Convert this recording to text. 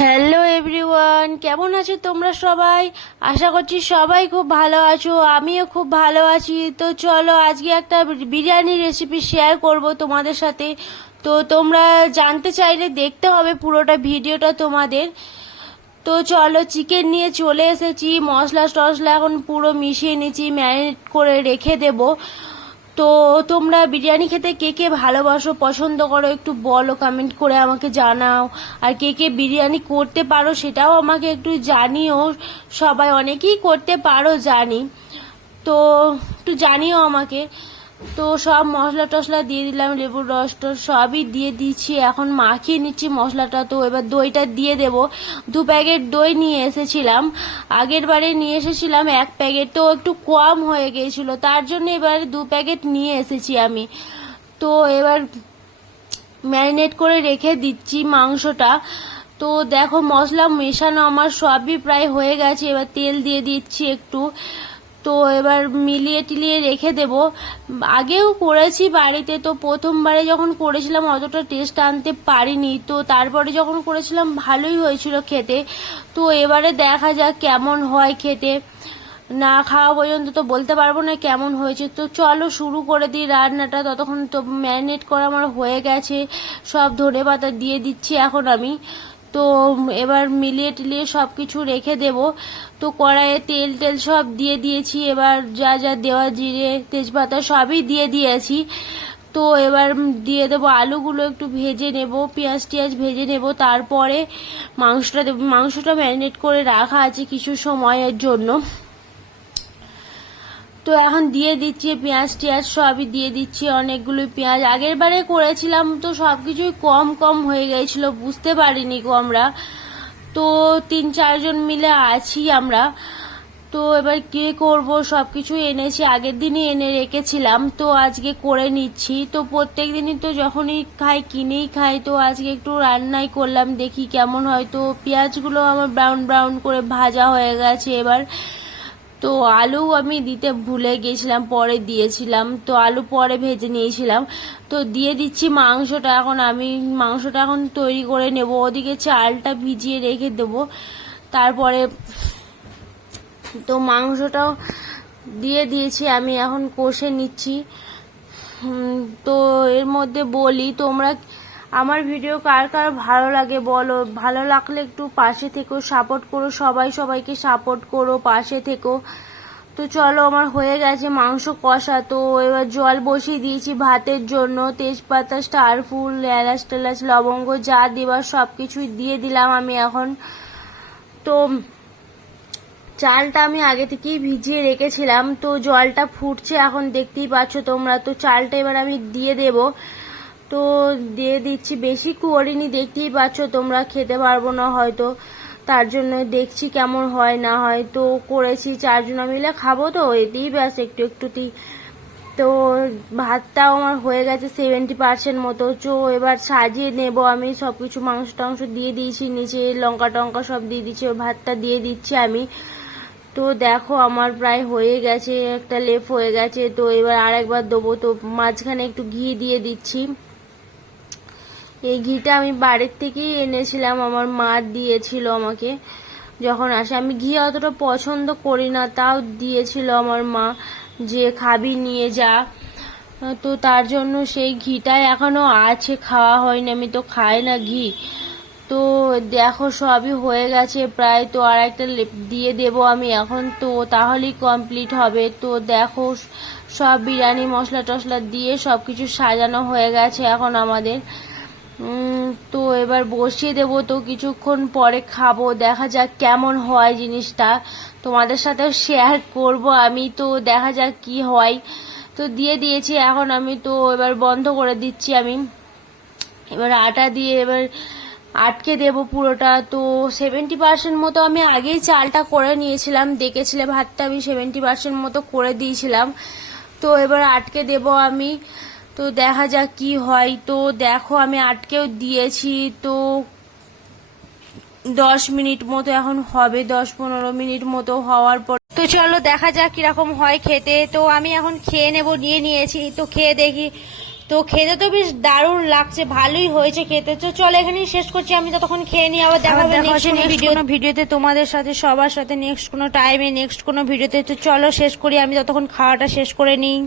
Hello everyone কেমন আছো তোমরা সবাই? আশা করছি সবাই খুব ভালো আছো, আমিও খুব ভালো আছি। তো চলো আজকে একটা বিরিয়ানি রেসিপি শেয়ার করব তোমাদের সাথে। তো তোমরা জানতে চাইলে দেখতে হবে পুরোটা ভিডিওটা তোমাদের। তো চলো চিকেন নিয়ে চলে এসেছি মশলা টশলা এখন পুরো মিশিয়ে নিয়েছি ম্যারিনেট করে রেখে দেবো। তো তোমরা বিরিয়ানি খেতে কে কে ভালোবাসো, পছন্দ করো, একটু বলো কমেন্ট করে আমাকে জানাও। আর কে কে বিরিয়ানি করতে পারো সেটাও আমাকে একটু জানিও। সবাই অনেকেই করতে পারো জানি। তো একটু জানিও আমাকে। তো সব মশলা টশলা দিয়ে দিলাম, লেবুর রস টস সবই দিয়ে দিচ্ছি। এখন মাখিয়ে নিচ্ছি মশলাটা, তো এবার দইটা দিয়ে দেব। দু প্যাকেট দই নিয়ে এসেছিলাম। আগের বারে নিয়ে এসেছিলাম, এক প্যাকেট তো একটু কম হয়ে গিয়েছিল তার জন্য এবারে দু প্যাকেট নিয়ে এসেছি আমি। তো এবার ম্যারিনেট করে রেখে দিচ্ছি মাংসটা। তো দেখো মশলা মেশানো আমার সবই প্রায় হয়ে গেছে। এবার তেল দিয়ে দিচ্ছি একটু। তো এবার মিলিয়ে টিলিয়ে রেখে দেব। আগেও করেছি বাড়িতে, তো প্রথমবারে যখন করেছিলাম অতটা টেস্ট আনতে পারিনি, তো তারপরে যখন করেছিলাম ভালোই হয়েছিল খেতে। তো এবারে দেখা যাক কেমন হয় খেতে। না খাওয়া পর্যন্ত তো বলতে পারব না কেমন হয়েছে। তো চলো শুরু করে দিই রান্নাটা, ততক্ষণ তো ম্যারিনেট করা আমার হয়ে গেছে। সব ধনে পাতা দিয়ে দিচ্ছি এখন আমি। তো এবার মিলিয়ে টিলিয়ে সব কিছু রেখে দেব। তো কড়াইয়ে তেল টেল সব দিয়ে দিয়েছি। এবার যা যা দেওয়া জিরে, তেজপাতা সবই দিয়ে দিয়েছি। তো এবার দিয়ে দেবো আলুগুলো একটু ভেজে নেব, পেঁয়াজ টিয়াজ ভেজে নেব। তারপরে মাংসটা দেব। মাংসটা ম্যারিনেট করে রাখা আছে কিছু সময়ের জন্য। তো এখন দিয়ে দিচ্ছি পেঁয়াজ টিয়াজ, সবই দিয়ে দিচ্ছি অনেকগুলো পেঁয়াজ। আগের বারে করেছিলাম তো সব কিছুই কম কম হয়ে গিয়েছিল বুঝতে পারিনি আমরা। তো তিন চারজন মিলে আছি আমরা। তো এবার কে করব? সব কিছু এনেছি, আগের দিনই এনে রেখেছিলাম, তো আজকে করে নিচ্ছি। তো প্রত্যেক দিনই তো যখনই খাই, কিনেই খাই, তো আজকে একটু রান্নাই করলাম, দেখি কেমন হয়। তো পেঁয়াজগুলো আমার ব্রাউন ব্রাউন করে ভাজা হয়ে গেছে। এবার তো আলু আমি দিতে ভুলে গেছিলাম পরে দিয়েছিলাম। তো আলু পরে ভেজে নিয়েছিলাম। তো দিয়ে দিচ্ছি মাংসটা এখন আমি, মাংসটা এখন তৈরি করে নেব। ওদিকে চালটা ভিজিয়ে রেখে দেবো। তারপরে তো মাংসটাও দিয়ে দিয়েছি, আমি এখন কষে নিচ্ছি। তো এর মধ্যে বলি, তোমরা আমার ভিডিও কার কার ভালো লাগে বলো? ভালো লাগলে একটু পাশে থেকো সাপোর্ট করো, সবাই সবাইকে সাপোর্ট করো, পাশে থেকো। তো চলো, আমার হয়ে গেছে মাংস কষা। তো এবার জল বসিয়ে দিয়েছি ভাতের জন্য। তেজপাতা, স্টার ফুল, এলাচ টেলাচ, লবঙ্গ, যা দেবার সব কিছুই দিয়ে দিলাম আমি এখন। তো চালটা আমি আগে থেকেই ভিজিয়ে রেখেছিলাম। তো জলটা ফুটছে এখন, দেখতেই পাচ্ছ তোমরা। তো চালটা এবার আমি দিয়ে দেবো। তো দিয়ে দিচ্ছি। বেশি করিনি দেখতেই পাচ্ছ, তোমরা খেতে পারব না হয়তো। তার জন্য দেখছি কেমন হয় না হয়। তো করেছি চারজনা মিলে, খাব তো, এতেই ব্যাস, একটু একটুতেই। তো ভাতটাও আমার হয়ে গেছে সেভেন্টি পার্সেন্ট মতো। চো এবার সাজিয়ে নেব আমি সব কিছু মাংস টাংস দিয়ে দিয়েছি, নিচে লঙ্কা টঙ্কা সব দিয়ে দিচ্ছি ভাতটা দিয়ে দিচ্ছি আমি। তো দেখো, আমার প্রায় হয়ে গেছে, একটা লেপ হয়ে গেছে। তো এবার আরেকবার দেবো, তো মাঝখানে একটু ঘি দিয়ে দিচ্ছি। এই ঘিটা আমি বাড়ির থেকেই এনেছিলাম, আমার মা দিয়েছিল আমাকে। যখন আসে, আমি ঘি অতটা পছন্দ করি না, তাও দিয়েছিল আমার মা যে খাবি, নিয়ে যা। তো তার জন্য সেই ঘিটাই এখনও আছে, খাওয়া হয়নি, আমি তো খাই না ঘি। তো দেখো, সবই হয়ে গেছে, প্রায় তো আর একটা দিয়ে দেব আমি এখন। তো তাহলেই কমপ্লিট হবে। তো দেখো, সব বিরিয়ানি মশলা টশলা দিয়ে সব কিছু সাজানো হয়ে গেছে এখন আমাদের। তো এবার বসিয়ে দেবো তো কিছুক্ষণ পরে খাব। দেখা যাক কেমন হয় জিনিসটা। তোমাদের সাথে শেয়ার করব আমি তো, দেখা যাক কি হয়। তো দিয়ে দিয়েছি, এখন আমি তো এবার বন্ধ করে দিচ্ছি আমি। এবার আটা দিয়ে এবার আটকে দেব পুরোটা। তো সেভেন্টি পার্সেন্ট মতো আমি আগেই চালটা করে নিয়েছিলাম। দেখেছিলে ভাতটা আমি সেভেন্টি পার্সেন্ট মতো করে দিয়েছিলাম। তো এবার আটকে দেব আমি। তো দেখা যাক কি হয়। তো দেখো আমি আটকেও দিয়েছি। তো দশ মিনিট মতো এখন হবে দশ পনেরো মিনিট মতো হওয়ার পর। তো চলো দেখা যাক কীরকম হয় খেতে। তো আমি এখন খেয়ে নেব নিয়ে নিয়েছি। তো খেয়ে দেখি। তো খেতে তো বেশ দারুণ লাগছে ভালোই হয়েছে খেতে। তো চলো এখানেই শেষ করছি। আমি ততক্ষণ খেয়ে নিই আবার দেখা হবে নেক্সট কোনো ভিডিও ভিডিওতে তোমাদের সাথে সবার সাথে নেক্সট কোনো টাইমে নেক্সট কোনো ভিডিওতে। তো চলো শেষ করি। আমি ততক্ষণ খাওয়াটা শেষ করে নিই।